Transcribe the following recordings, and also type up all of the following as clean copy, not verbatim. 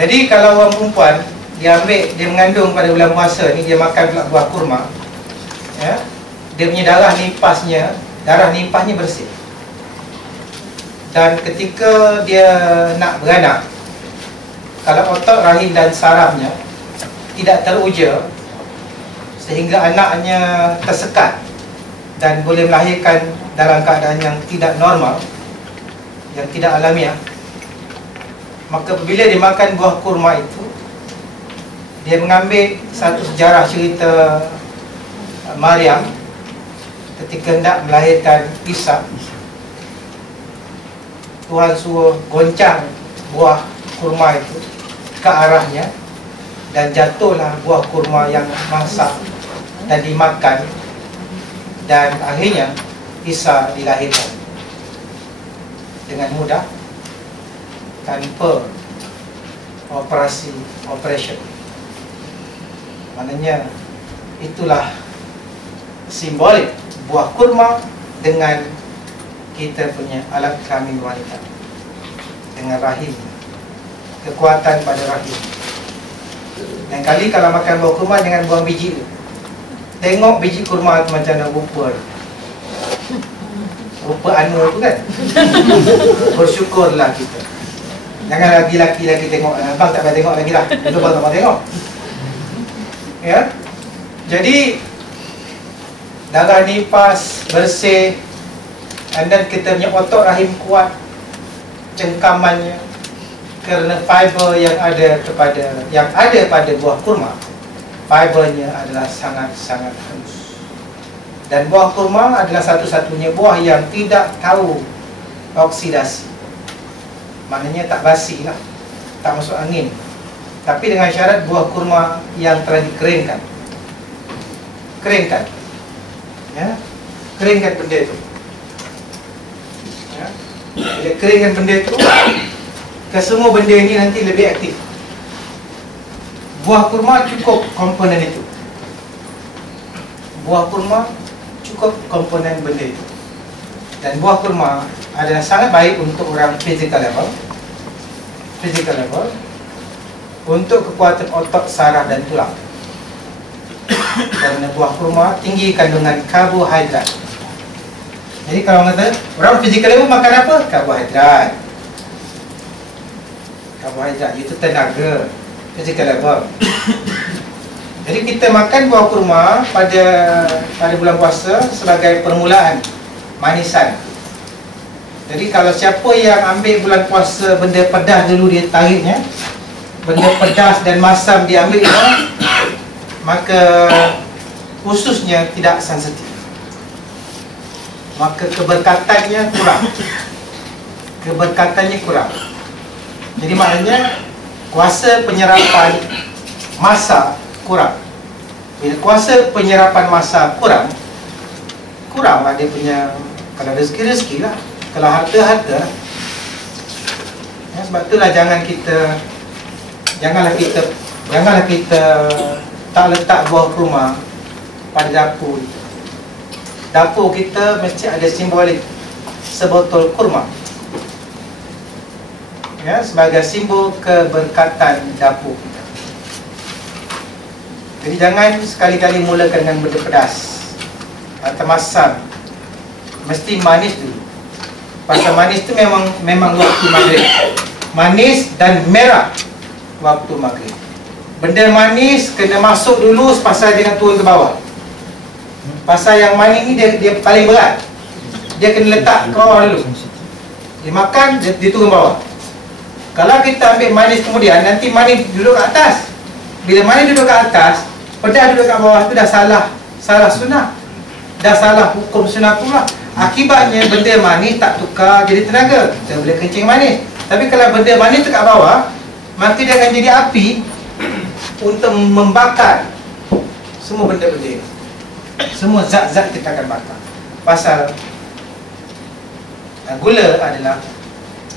Jadi kalau orang perempuan dia mengandung pada bulan puasa ni, dia makan pula buah kurma, ya, dia punya darah nimpasnya bersih. Dan ketika dia nak beranak, kalau otot rahim dan sarafnya tidak teruja sehingga anaknya tersekat dan boleh melahirkan dalam keadaan yang tidak normal, yang tidak alamiah, maka apabila dia makan buah kurma itu, dia mengambil satu sejarah cerita Maryam ketika hendak melahirkan Isa. Tuhan suruh goncang buah kurma itu ke arahnya, dan jatuhlah buah kurma yang masak dan dimakan, dan akhirnya Isa dilahirkan dengan mudah tanpa operation. Maknanya itulah simbolik buah kurma dengan kita punya alat kelamin wanita, dengan rahim, kekuatan pada rahim. Lain kali kalau makan buah kurma jangan buang biji tu. Tengok biji kurma tu macam nak rupa anu tu kan. Bersyukurlah kita. Jangan lagi tengok. Abang tak payah tengok lagi lah. Dulu abang tak payah tengok. Ya. Jadi darah nipas bersih, dan kita punya otot rahim kuat, cengkamannya, kerana fiber yang ada pada buah kurma, fibernya adalah sangat-sangat halus. Dan buah kurma adalah satu-satunya buah yang tidak tahu oksidasi. Maknanya tak basi lah, tak masuk angin. Tapi dengan syarat buah kurma yang telah dikeringkan. Ya, keringkan benda itu. Ya, bila keringkan benda itu, kesemua benda ini nanti lebih aktif. Buah kurma cukup komponen itu. Buah kurma cukup komponen benda itu. Dan buah kurma adalah sangat baik untuk orang physical level, untuk kekuatan otot, saraf dan tulang. Kerana buah kurma tinggi kandungan karbohidrat. Jadi kalau orang kata orang physical level makan apa? Karbohidrat. Karbohidrat itu tenaga, physical level. Jadi kita makan buah kurma pada bulan puasa sebagai permulaan manisan. Jadi kalau siapa yang ambil bulan puasa benda pedas dulu dia tariknya, benda pedas dan masam dia ambil itu, maka ususnya tidak sensitif, maka keberkatannya kurang. Jadi maknanya kuasa penyerapan massa kurang. Bila kuasa penyerapan massa kuranglah dia punya, kalau rezeki lah, kalau harta ya, sebab itulah janganlah kita tak letak buah kurma pada dapur. Dapur kita mesti ada simbolik sebotol kurma, ya, sebagai simbol keberkatan dapur kita. Jadi jangan sekali-kali mulakan dengan benda pedas atau masam. Mesti manis dulu. Pasal manis tu memang waktu maghrib. Manis dan merah waktu maghrib. Benda manis kena masuk dulu pasal dia nak turun ke bawah. Pasal yang manis ni dia paling berat. Dia kena letak ke bawah dulu. Dia makan, dia turun bawah. Kalau kita ambil manis kemudian, nanti manis duduk kat atas. Bila manis duduk kat atas, pedas duduk kat bawah, tu dah salah sunnah. Dah salah hukum sunnah pula. Akibatnya benda manis tak tukar jadi tenaga. Kita boleh kencing manis. Tapi kalau benda manis tu kat bawah, maka dia akan jadi api untuk membakar semua benda-benda ini. Semua zat-zat kita akan bakar. Pasal gula adalah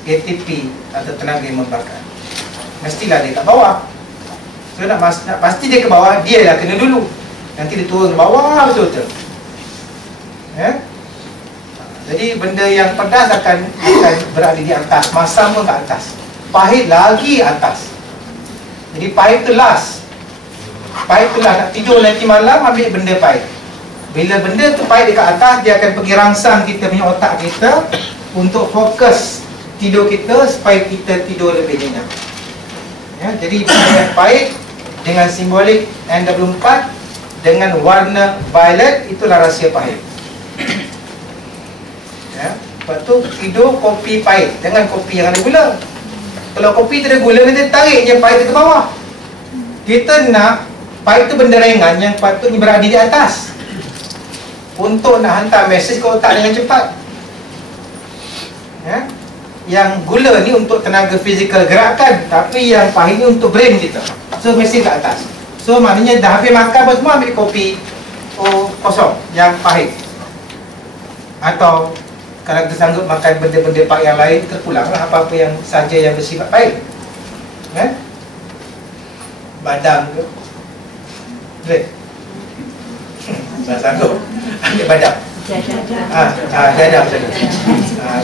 ATP atau tenaga yang membakar. Mestilah dia kat bawah. So nak pasti dia ke bawah, dia lah kena dulu. Nanti dia turun ke bawah betul-betul. Ya? Jadi benda yang pedas akan berada di atas, masam pun kat atas, pahit lagi atas. Jadi pahit tu last. Pahit tu last, nak tidur nanti malam ambil benda pahit. Bila benda tu pahit dekat atas, dia akan pergi rangsang kita punya otak kita untuk fokus tidur kita supaya kita tidur lebih nyenyak. Ya, jadi benda yang pahit dengan simbolik N24 dengan warna violet, itulah rahsia pahit. Ya, lepas tu tidur kopi pahit dengan kopi yang ada gula. Kalau kopi tu ada gula, nanti tarik je pahit ke bawah. Kita nak pahit tu benda ringan yang patutnya berada di atas untuk nak hantar mesej ke otak dengan cepat. Ya? Yang gula ni untuk tenaga fizikal gerakan, tapi yang pahit ni untuk brain kita. So mesej ke atas. So maknanya dah habis makan apa semua, ambil kopi kosong yang pahit. Atau kalau kita sanggup makan benda-benda pahit yang lain, terpulanglah apa-apa yang saja yang bersifat pahit. Ya? Badam ke? Boleh? Tak sanggup ambil badam. Jadam saja.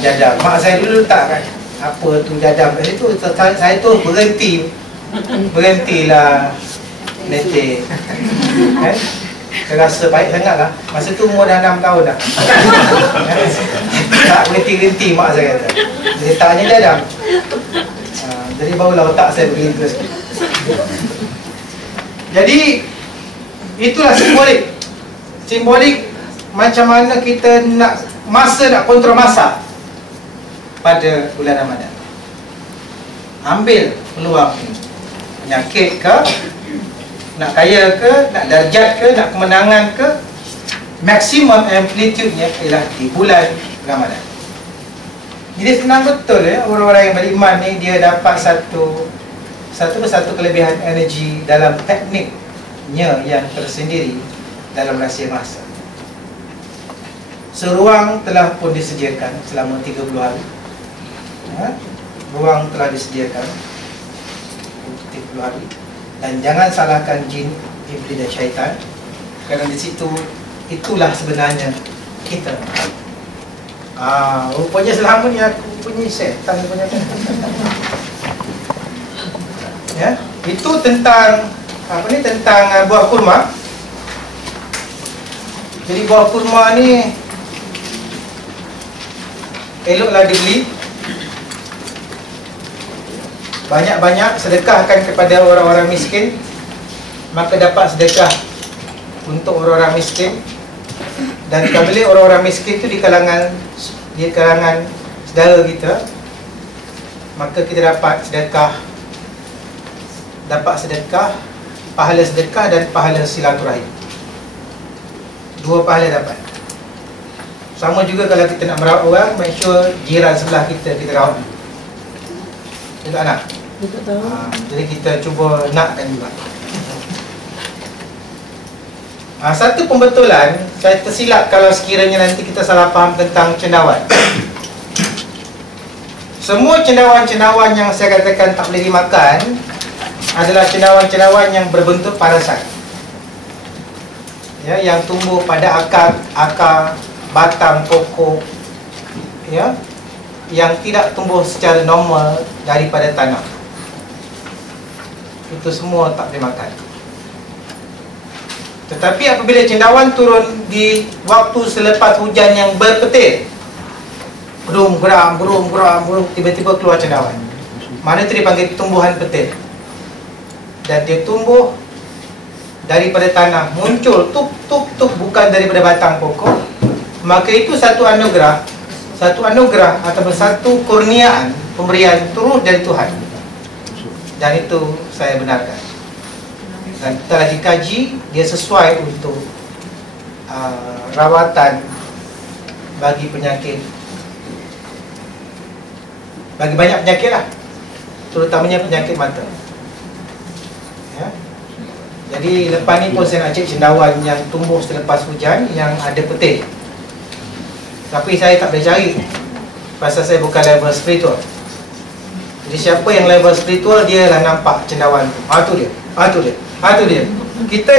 Jadam. Mak saya dulu tak kan, apa tu jadam kat situ. Saya tu berhentilah leceh. Saya rasa baik sangat lah. Masa tu umur dah 6 tahun dah. Tak berhenti-henti mak saya kata. Dia tanya jadam. Jadi barulah otak saya berlintas. Jadi itulah simbolik. Simbolik macam mana kita nak kontrol masa pada bulan Ramadan. Ambil peluang ini. Penyakit ke, nak kaya ke, nak darjat ke, nak kemenangan ke, maksimum amplitude-nya ialah di bulan Ramadan. Jadi senang betul ya, orang-orang yang beriman ni dia dapat satu kelebihan energi dalam tekniknya yang tersendiri dalam rahsia masa. Seruang telah pun disediakan selama 30 hari. Ruang telah disediakan 30 hari. Dan jangan salahkan jin, iblis dan syaitan, kerana di situ itulah sebenarnya kita. Rupanya selama ni aku punya setan punya. Ya, itu tentang tentang buah kurma. Jadi buah kurma ni eloklah dibeli. Banyak-banyak sedekahkan kepada orang-orang miskin, maka dapat sedekah untuk orang-orang miskin. Dan apabila orang-orang miskin itu di kalangan saudara kita, maka kita dapat sedekah, pahala sedekah dan pahala silaturahim. Dua pahala dapat. Sama juga kalau kita nak merawat orang, make sure jiran sebelah kita rawat. Kita tak nak? Kita tahu. Jadi kita cuba nakkan juga. Satu pembetulan, saya tersilap kalau sekiranya nanti kita salah faham tentang cendawan. Semua cendawan-cendawan yang saya katakan tak boleh dimakan adalah cendawan-cendawan yang berbentuk parasat. Ya, yang tumbuh pada akar, batang pokok, ya, yang tidak tumbuh secara normal daripada tanah. Itu semua tak boleh makan. Tetapi apabila cendawan turun di waktu selepas hujan yang berpetir, berum, tiba-tiba keluar cendawan. Mana itu dipanggil tumbuhan petir. Dan dia tumbuh daripada tanah, muncul tuk, bukan daripada batang pokok. Maka itu satu anugerah ataupun satu kurniaan, pemberian turun dari Tuhan. Dan itu saya benarkan. Dan telah dikaji, dia sesuai untuk rawatan bagi penyakit, bagi banyak penyakit lah, terutamanya penyakit mata. Ya. Jadi lepas ni pun saya nak cek cendawan yang tumbuh selepas hujan yang ada petir. Tapi saya tak boleh cari, pasal saya bukan level spiritual. Jadi siapa yang level spiritual, dia lah nampak cendawan tu. Tu dia. Kita